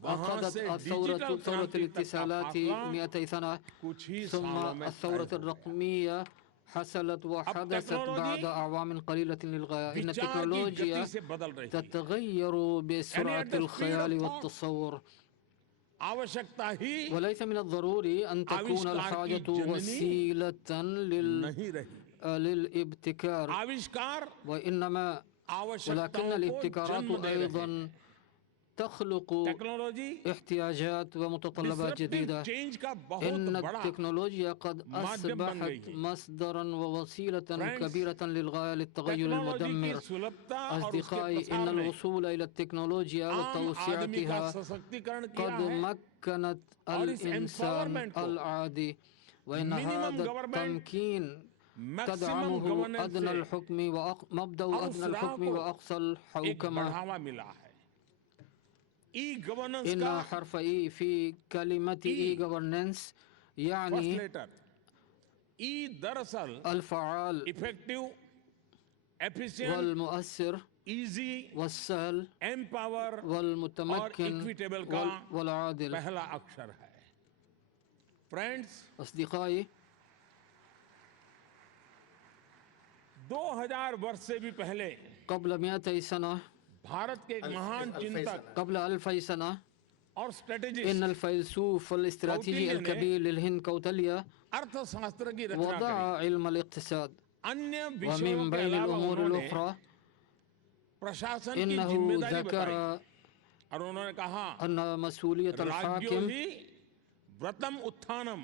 वहां أخذت से ثورة डिजिटल ثورة क्रांति तक का الاتصالات फासला 200 سنة कुछ ही ثم सालों में तय الثورة हो गया। الرقمية حصلت وحدثت टेक्नोलॉजी بعد أعوام قليلة للغاية. إن विचार की التكنولوجيا गति से बदल रही है। تتغير بسرعة at the speed of الخيال thought. والتصور. आवश्यकता ही وليس من الضروري أن تكون आविष्कार की الحاجة जननी وسيلة नहीं रही। للابتكار आविष्कार وإنما ولكن आवश्यकताओं को الابتكارات जन्म दे रहे हैं। أيضا تخلق टेक्नोलॉजी احتياجات ومتطلبات جديدة. चेंज का बहुत إن बड़ा التكنولوجيا قد माध्यम बन أصبحت गई है। مصدرا ووسيلة Friends, كبيرة للغاية للتغير टेक्नोलॉजी की المدمر. सुलभता और उसके أصدقائي प्रसार إن ने الوصول إلى التكنولوجيا आम आदमी का وتوسعتها सशक्तिकरण किया قد है مكنت और इस الإنسان empowerment को العادي. وإن minimum هذا government, التمكين maximum تدعمه governance أدنى से الحكم مبدأ और أدنى उस राह الحكم को وأقصى एक الحوكمة. बढ़ावा मिला है। ई गवर्नेंस إن का حرف إي في كلمة إي governance फर्स्ट يعني लेटर ई दरअसल الفعال इफेक्टिव एफिशिएंट والمؤثر इजी والسهل एम्पावर और والمتمكن इक्विटेबल का والعادل. पहला अक्षर है। फ्रेंड्स, أصدقائي 2000 वर्ष से भी पहले قبل 200 سنة भारत के एक महान चिंतक قبل 2000 سنة और إن स्ट्रेटेजिस्ट الفيلسوف الاستراتيجي कौटिल्य ने الكبير للهند كوتليا अर्थशास्त्र की रचना وضع करी। علم الاقتصاد. अन्य विषयों ومن के بين अलावा الأمور उन्होंने الأخرى प्रशासन की إنه जिम्मेदारी ذكر बताई और उन्होंने कहा أن مسؤولية राज्यों الحاكم ही व्रतम उत्थानम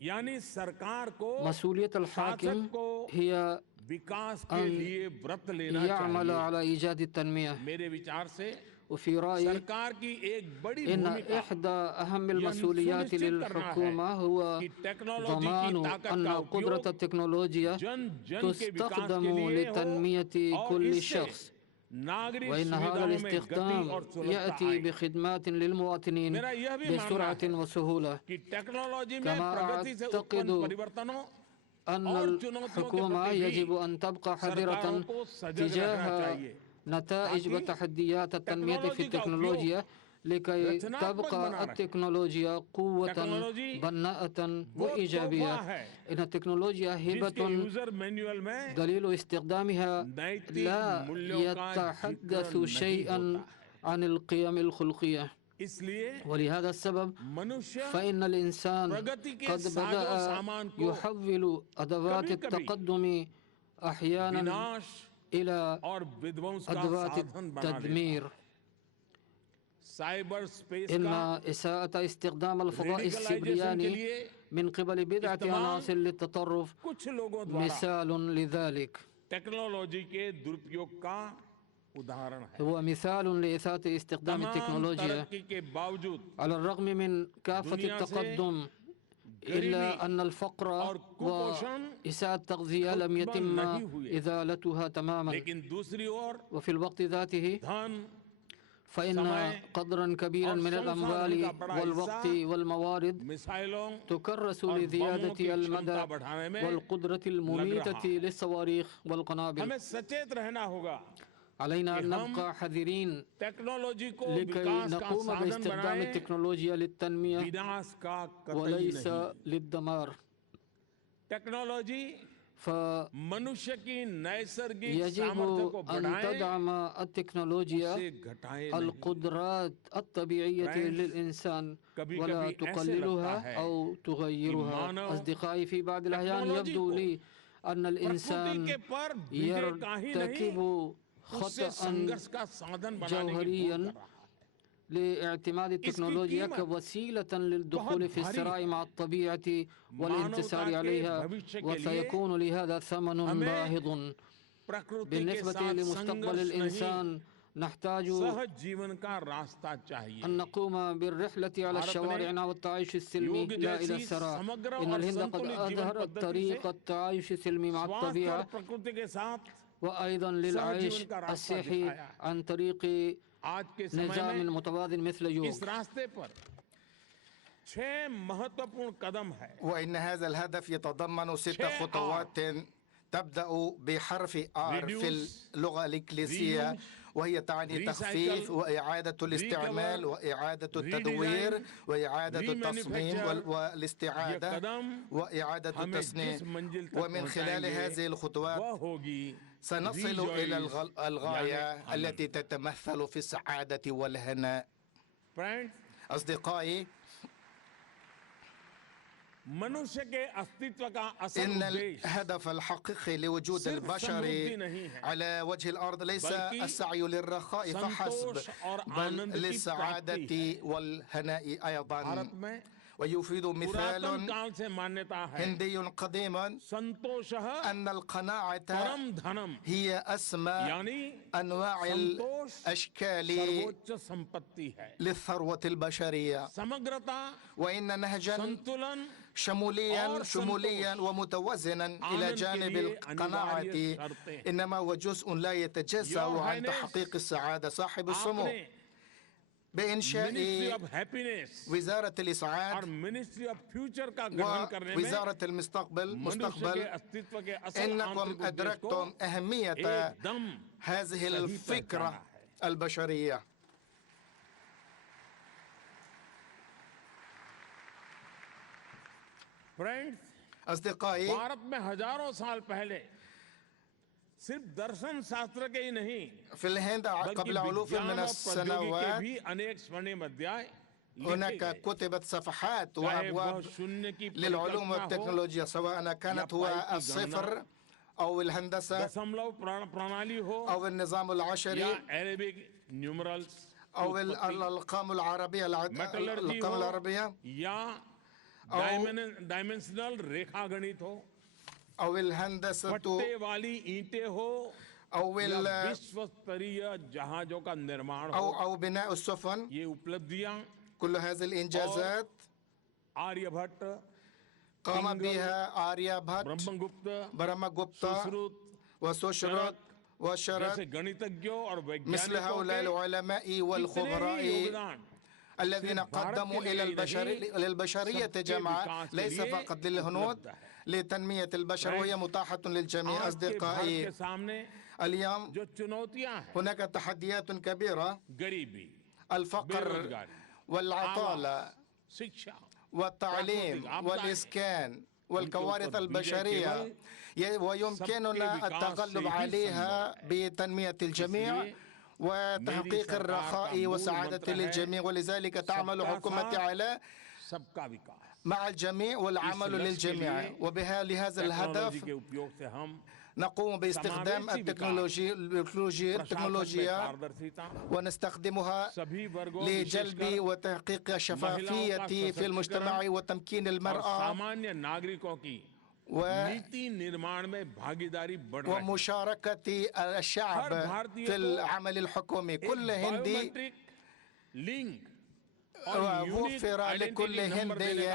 यानी सरकार को مسؤولية الحاكم शासक को هي विकास के लिए व्रत लेना يعمل चाहिए। على إيجاد التنمية. मेरे विचार से وفي رأيي सरकार की एक बड़ी إن भूमिका إحدى أهم المسؤوليات सुनिश्चित करना للحكومة है هو कि टेक्नोलॉजी की ضمان ताकत أن का قدرة उपयोग التكنولوجيا जन जन के विकास تستخدم के लिए हो لتنمية और كل इससे شخص. नागरिक وإن هذا सुविधाओं में गति الاستخدام और सुलभता يأتي आए। بخدمات للمواطنين मेरा यह भी मानना بسرعة है وسهولة. कि टेक्नोलॉजी में كما प्रगति से أعتقد उत्पन्न परिवर्तनों أن और चुनौतियों के الحكومة प्रति भी يجب أن تبقى حذرة सरकारों को सजग रहना تجاه चाहिए نتائج ताकि وتحديات التنمية في टेक्नोलॉजी का التكنولوجيا لكي रचनात्मक تبقى बना रहे। التكنولوجيا قوة टेक्नोलॉजी بناءة वो وإيجابية. तोहफा है إن التكنولوجيا जिसके هبة यूजर मैनुअल में دليل استخدامها नैतिक لا मूल्यों का يتحدث जिक्र नहीं شيئا होता है। عن القيم الخلقية. इसलिए ولهذا السبب मनुष्य فإن الإنسان प्रगति के قد साजो بدأ सामान को يحول أدوات कभी-कभी التقدم أحيانا विनाश إلى और विध्वंस का أدوات साधन बना देता التدمير. है। साइबर स्पेस إن का إساءة استخدام الفضاء radicalization के السبرياني लिए من قبل بدعة इस्तेमाल عناصر للتطرف कुछ लोगों द्वारा مثال لذلك. टेक्नोलॉजी के दुरुपयोग का उदाहरण है। هو مثال لإساءة استخدام तमाम التكنولوجيا. तरक्की के बावजूद على الرغم من كافة दुनिया से التقدم إلا أن الفقر और कुपोषण وإساءة التغذية لم يتم नहीं हुए। إزالتها تماما. लेकिन दूसरी ओर وفي الوقت ذاته धन فإن قدرا كبيرا من الأموال والوقت والموارد تكرس لزيادة المدى والقدرة المميتة للصواريخ والقنابل. علينا أن نبقى حذرين لكي نقوم باستخدام التكنولوجيا للتنمية وليس للدمار. فيجب أن تدعم التكنولوجيا القدرات الطبيعية للإنسان ولا تقللها أو تغيرها. أصدقائي، في بعض الأحيان يبدو لي أن الإنسان يرتكب خطأ جوهريا لاعتماد التكنولوجيا كوسيلة للدخول في الصراع مع الطبيعة والانتصار عليها، وسيكون لهذا ثمن باهظ. بالنسبة لمستقبل الإنسان نحتاج أن نقوم بالرحلة على الشوارع والتعايش السلمي لا إلى الصراع. إن الهند قد أظهرت طريق التعايش السلمي مع الطبيعة وأيضا للعيش الصحي عن طريق نظام متوازن مثل يوغ. وإن هذا الهدف يتضمن 6 خطوات تبدأ بحرف R في اللغة الإنجليزية، وهي تعني تخفيف وإعادة الاستعمال وإعادة التدوير وإعادة التصميم والاستعادة وإعادة التصنيع. ومن خلال هذه الخطوات سنصل إلى الغاية التي تتمثل في السعادة والهناء. أصدقائي، إن الهدف الحقيقي لوجود البشر على وجه الأرض ليس السعي للرخاء فحسب، بل للسعادة والهناء أيضا. ويفيد مثال هندي قديم أن القناعة هي أسمى أنواع الأشكال للثروة البشرية، وإن نهجا شموليا ومتوازنا إلى جانب القناعة إنما هو جزء لا يتجزأ عن تحقيق السعادة. صاحب السمو بإنشاء وزارة الإسعاد ووزارة المستقبل إنكم أدركتم أهمية هذه الفكرة البشرية. أصدقائي، في الهند قبل ألوف من السنوات هناك كتبت صفحات وأبواب للعلوم والتكنولوجيا، سواء كانت هو الصفر أو الهندسة أو النظام العشري أو الأرقام العربية أو الهندسة أو بناء السفن. كل هذه الإنجازات قام بها آريا بهت، برهمغوبتا وسوشرت وشرت، مثل هؤلاء العلماء والخبراء الذين قدموا إلى للبشرية جمعة، ليس فقط للهنود، لتنمية البشر، وهي متاحة للجميع. أصدقائي، اليوم هناك تحديات كبيرة: الفقر والعطالة والتعليم والإسكان والكوارث البشرية، ويمكننا التغلب عليها بتنمية الجميع وتحقيق الرخاء والسعادة للجميع. ولذلك تعمل حكومتي على مع الجميع والعمل للجميع، لهذا الهدف نقوم باستخدام التكنولوجيا ونستخدمها لجلب وتحقيق الشفافية في المجتمع وتمكين المرأة ومشاركة الشعب في العمل الحكومي. كل هندي ووفر لكل هندي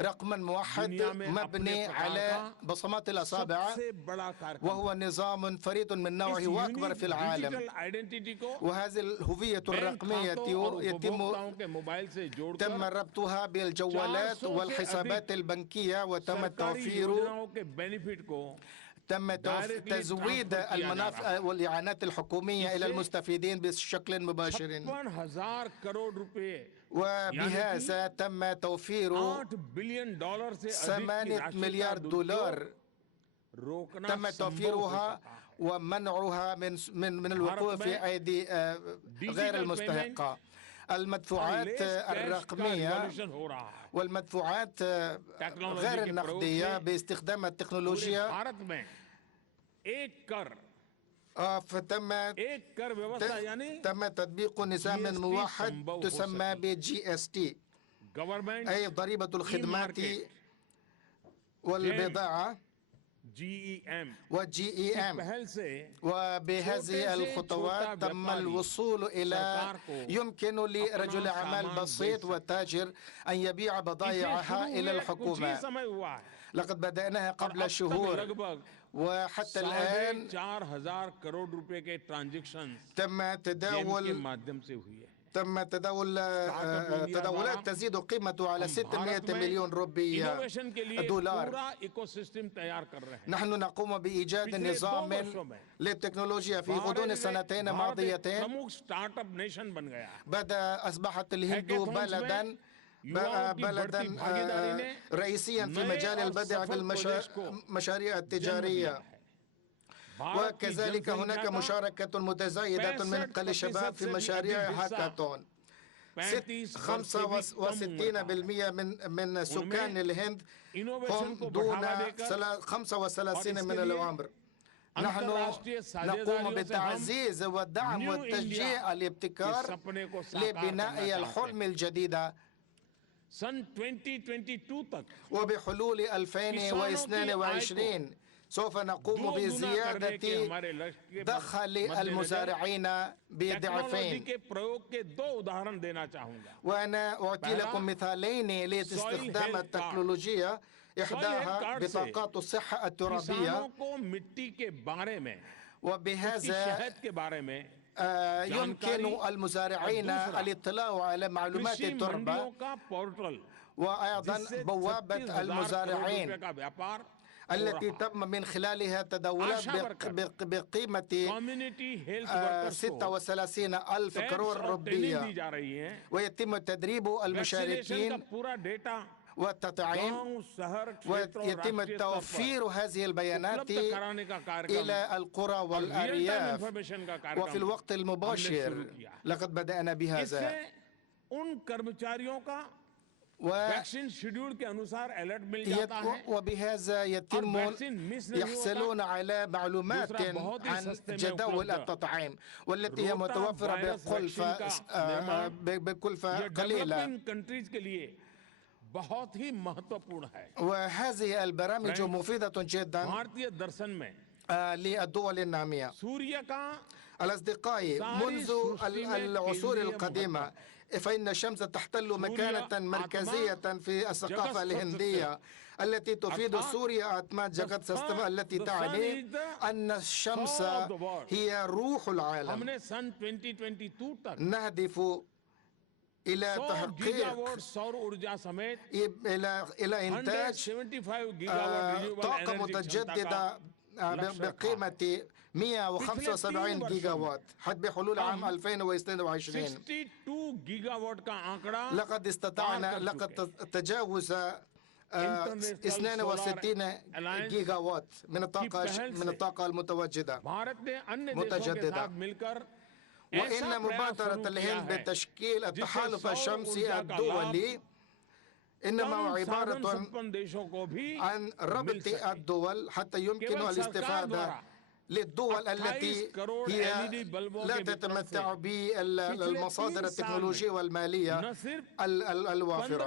رقم موحد مبني على بصمات الأصابع، وهو نظام فريد من نوعه وأكبر في العالم. وهذه الهوية الرقمية تم ربطها بالجوالات والحسابات البنكية، وتم تزويد المنافع والإعانات الحكومية إلى المستفيدين بشكل مباشر. وبهذا تم توفير 8 مليار دولار تم توفيرها ومنعها من الوقوع في أيدي غير المستحقة. المدفوعات الرقمية والمدفوعات غير النقدية باستخدام التكنولوجيا تم تطبيق نظام موحد تسمى BGST، أي ضريبة الخدمات والبضاعة وGEM. وبهذه الخطوات تم الوصول إلى يمكن لرجل أعمال بسيط وتاجر أن يبيع بضائعها إلى الحكومة. لقد بدأناها قبل شهور، وحتى الآن تم تداولات تزيد قيمته على 600 مليون روبية دولار. نحن نقوم بإيجاد نظام للتكنولوجيا في غضون سنتين ماضيتين. أصبحت الهند بلدا رئيسيا في مجال البدع بالمشاريع التجارية، وكذلك هناك مشاركة متزايدة من قبل الشباب في مشاريع هاكاثون. 65% من سكان الهند هم دون 35 من العمر. نحن نقوم بتعزيز والدعم والتشجيع الابتكار لبناء الحلم الجديدة. وبحلول 2022 سوف نقوم بزيادة دخل المزارعين بضعفين. وأنا أعطي لكم مثالين لاستخدام التكنولوجيا، إحداها بطاقات الصحة الترابية، وبهذا يمكن المزارعين الاطلاع على معلومات التربة، وأيضا بوابة المزارعين التي تم من خلالها تداولات بقيمة 36,000 كرور روبية، ويتم تدريب المشاركين والتطعيم، ويتم توفير هذه البيانات إلى القرى والأرياف وفي الوقت المباشر. لقد بدأنا بهذا، وبهذا يحصلون على معلومات عن جداول التطعيم، والتي هي متوفرة بكلفة قليلة. وهذه البرامج مفيدة جدا للدول النامية. الأصدقاء، منذ العصور القديمة فإن الشمس تحتل مكانة مركزية في الثقافة الهندية التي تفيد سوريا آتما جغت سيستم، التي تعني أن الشمس هي روح العالم. نهدف إلى تحقيق إلى إنتاج طاقة متجددة بقيمة 175 جيجا وات حتى بحلول عام 2022. لقد تجاوز 62 جيجا وات من الطاقة المتجددة. وإن مبادرة الهند بتشكيل التحالف الشمسي الدولي إنما عبارة عن ربط الدول حتى يمكن الاستفادة للدول التي هي لا تتمتع بالمصادر التكنولوجية والمالية الوافرة.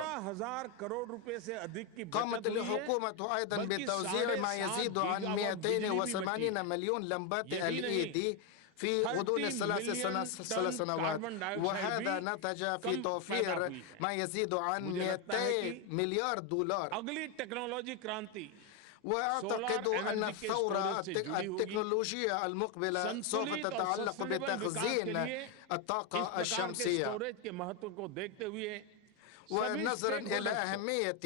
قامت الحكومة أيضا بتوزيع ما يزيد عن 280 مليون لمبات LED في غضون ثلاث سنوات، وهذا نتج في توفير ما يزيد عن 200 مليار دولار. وأعتقد أن الثورة التكنولوجية المقبلة سوف تتعلق بتخزين الطاقة الشمسية. ونظرا إلى أهمية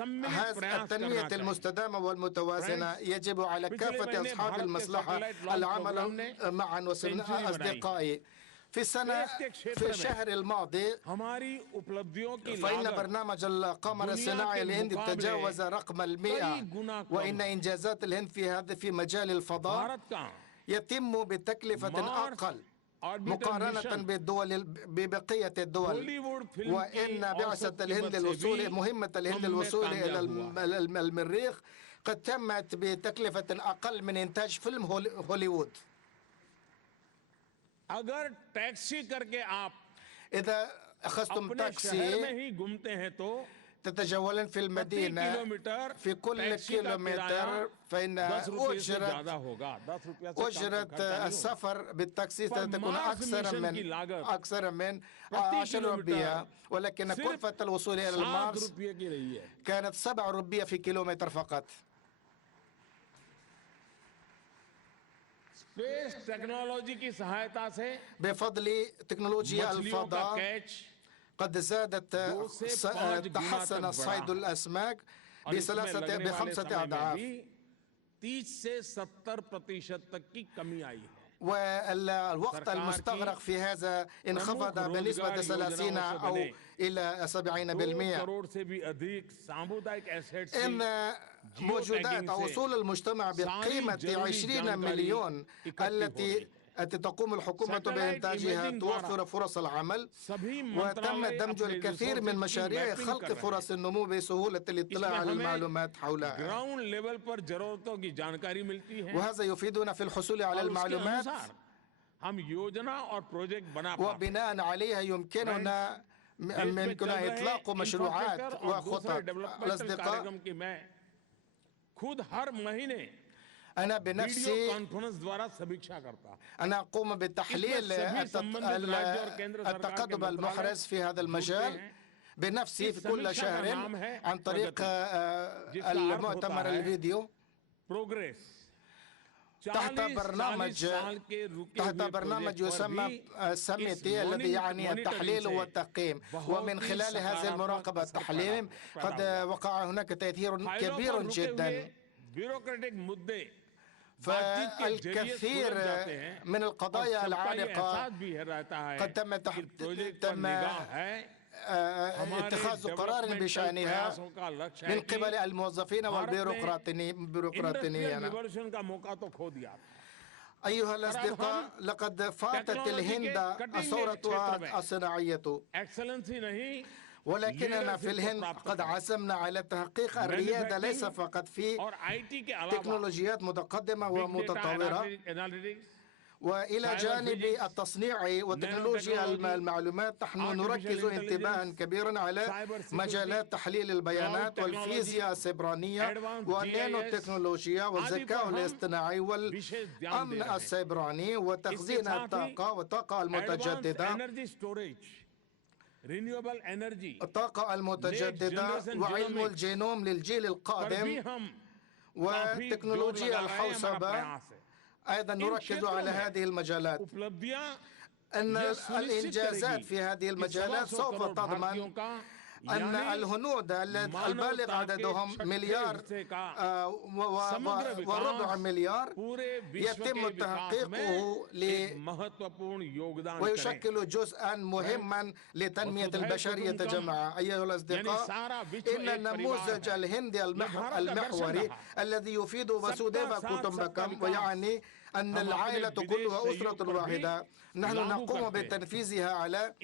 التنمية المستدامة والمتوازنة، يجب على كافة أصحاب المصلحة العمل معا. أصدقائي، في الشهر الماضي فإن برنامج القمر الصناعي الهندي تجاوز رقم 100، وإن إنجازات الهند في مجال الفضاء يتم بتكلفة أقل مقارنة ببقية الدول، وإن بعثة الهند مهمة الهند الوصول إلى المريخ قد تمت بتكلفة أقل من إنتاج فيلم هوليوود. إذا أخذتم تاكسي تتجولون في المدينة في كل كيلومتر، فإن أجرة السفر بالتاكسي ستكون أكثر من 10 روبية، ولكن كلفة الوصول إلى المارس كانت 7 روبية في كيلومتر فقط. بفضل تكنولوجيا الفضاء قد تحسن صيد الأسماك ب5 أضعاف، والوقت المستغرق في هذا انخفض بنسبة 30 أو إلى 70%. إن موجودات أو وصول المجتمع بقيمة 20 مليون التي تقوم الحكومة بإنتاجها توفر فرص العمل، وتم دمج الكثير من مشاريع خلق فرص النمو بسهولة الاطلاع على المعلومات حولها، وهذا يفيدنا في الحصول على المعلومات، وبناء عليها يمكننا إطلاق مشروعات وخطط. الأصدقاء، أنا بنفسي أنا أقوم بتحليل التقدم المحرز في هذا المجال بنفسي في كل شهر عن طريق المؤتمر الفيديو تحت برنامج يسمى سميتي، الذي يعني التحليل والتقييم. ومن خلال هذه المراقبة التحليل قد وقع هناك تأثير كبير جدا، فالكثير من القضايا العالقة قد تم اتخاذ قرار بشأنها من قبل الموظفين والبيروقراطيين. أيها الأصدقاء، لقد فاتت الهند الثورة الصناعية، ولكننا في الهند قد عزمنا على تحقيق الريادة ليس فقط في تكنولوجيات متقدمة ومتطورة، وإلى جانب التصنيع وتكنولوجيا المعلومات نحن نركز انتباها كبيرا على مجالات تحليل البيانات والفيزياء السيبرانية والنانو تكنولوجيا والذكاء الاصطناعي والأمن السيبراني وتخزين الطاقة المتجددة، الطاقة المتجددة وعلم الجينوم للجيل القادم وتكنولوجيا الحوسبة. أيضا نركز على هذه المجالات. أن الإنجازات في هذه المجالات سوف تضمن أن الهنود البالغ عددهم 1.25 مليار يتم تحقيقه ويشكل جزءا مهما لتنمية البشرية جمعاء. أيها الأصدقاء، إن النموذج الهندي المحوري الذي يفيد وسوديفا كوتمبكم، ويعني أن العائلة كلها أسرة واحدة، نحن نقوم بتنفيذها على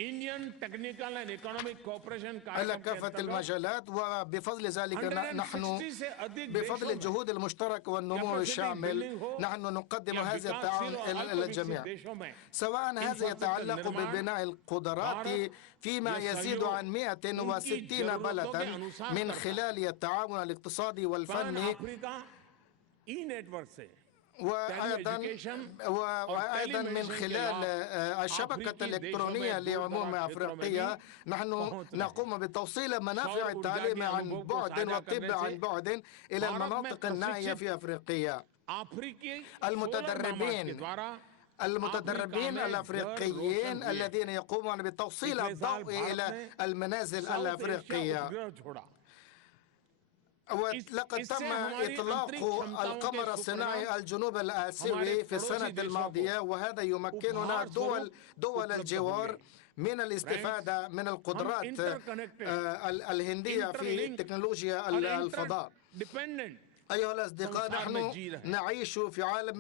كافة المجالات، وبفضل ذلك نحن بفضل الجهود المشتركة والنمو الشامل نحن نقدم هذا التعاون إلى الجميع، سواء هذا يتعلق ببناء القدرات فيما يزيد عن 160 بلدا من خلال التعاون الاقتصادي والفني وأيضا من خلال الشبكة الإلكترونية لعموم أفريقيا نحن نقوم بتوصيل منافع التعليم عن بعد والطب عن بعد إلى المناطق النائية في أفريقيا. المتدربين الأفريقيين الذين يقومون بتوصيل الضوء إلى المنازل الأفريقية. ولقد تم إطلاق القمر الصناعي الجنوب الآسيوي في السنة الماضية، وهذا يمكننا دول الجوار من الاستفادة من القدرات الهندية في تكنولوجيا الفضاء. أيها الأصدقاء، نحن نعيش في عالم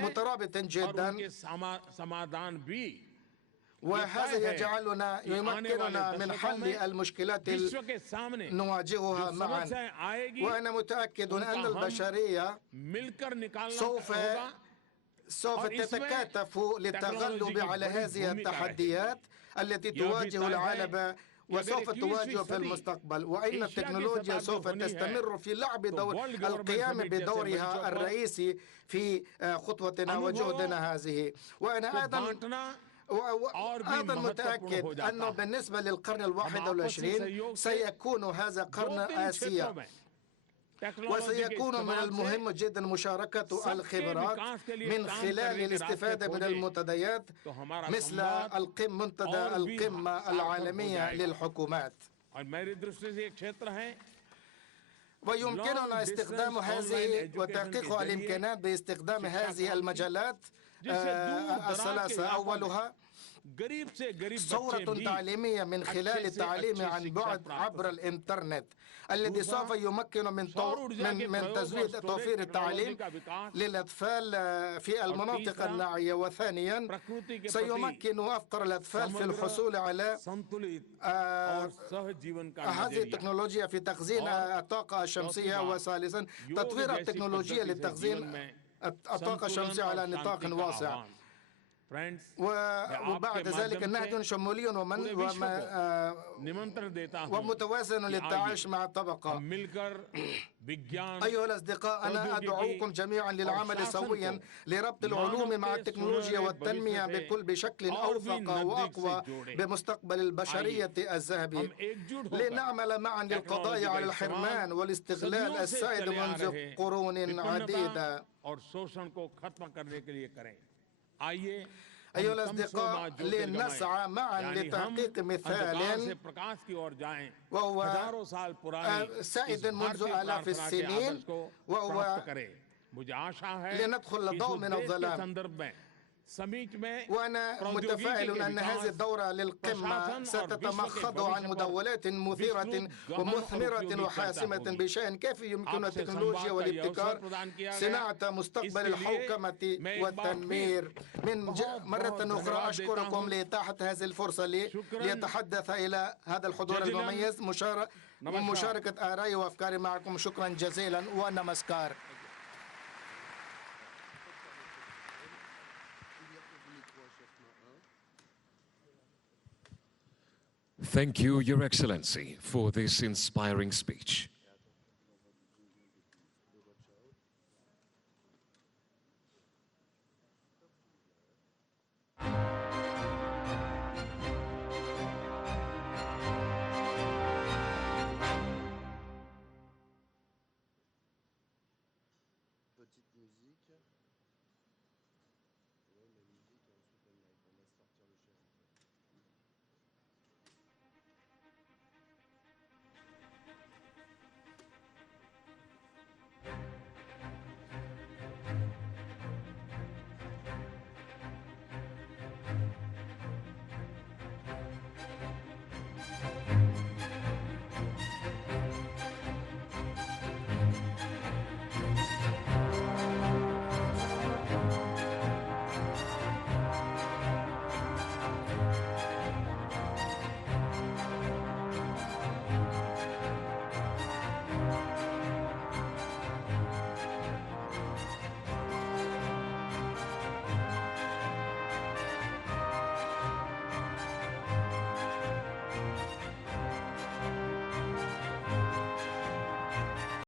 مترابط جدا، وهذا يمكننا من حل المشكلات نواجهها معا. وأنا متأكد أن البشرية سوف تتكاتف للتغلب على هذه التحديات التي تواجه العالم وسوف تواجه في المستقبل، وإن التكنولوجيا سوف تستمر في لعب القيام بدورها الرئيسي في خطوتنا وجهدنا هذه. وأنا أيضا متأكد أنه بالنسبة للقرن 21 سيكون هذا قرن آسيا، وسيكون من المهم جدا مشاركة الخبرات من خلال الاستفادة من المنتديات مثل منتدى القمة العالمية للحكومات. ويمكننا استخدام هذه وتحقيق الإمكانات باستخدام هذه المجالات الثلاثة. أولها صورة تعليمية من خلال التعليم عن بعد عبر الإنترنت الذي سوف يمكن من تزويد توفير التعليم للأطفال في المناطق النائية. وثانيا سيمكن أفقر الأطفال في الحصول على هذه التكنولوجيا في تخزين الطاقة الشمسية. وثالثا تطوير التكنولوجيا لتخزين الطاقة الشمسية على نطاق واسع. وبعد ذلك نهج شمولي ومتوازن للتعايش مع الطبقة. أيها الأصدقاء، أنا أدعوكم جميعا للعمل سويا لربط العلوم مع التكنولوجيا والتنمية بشكل أوثق وأقوى بمستقبل البشرية الذهبي، لنعمل معا للقضاء على الحرمان والاستغلال السائد منذ قرون عديدة. أيها الأصدقاء، لنسعى معا لتحقيق مثال وهو سائد منذ آلاف السنين، وهو لندخل الضوء من الظلام. وأنا متفائل أن هذه الدورة للقمة ستتمخض عن مداولات مثيرة ومثمرة وحاسمة بشأن كيف يمكن التكنولوجيا والابتكار صناعة مستقبل الحوكمة والتنمير. مرة أخرى أشكركم لإتاحة هذه الفرصة لي ليتحدث إلى هذا الحضور المميز ومشاركة آرائي وأفكاري معكم. شكرا جزيلا ونمسكار. Thank you, Your Excellency, for this inspiring speech.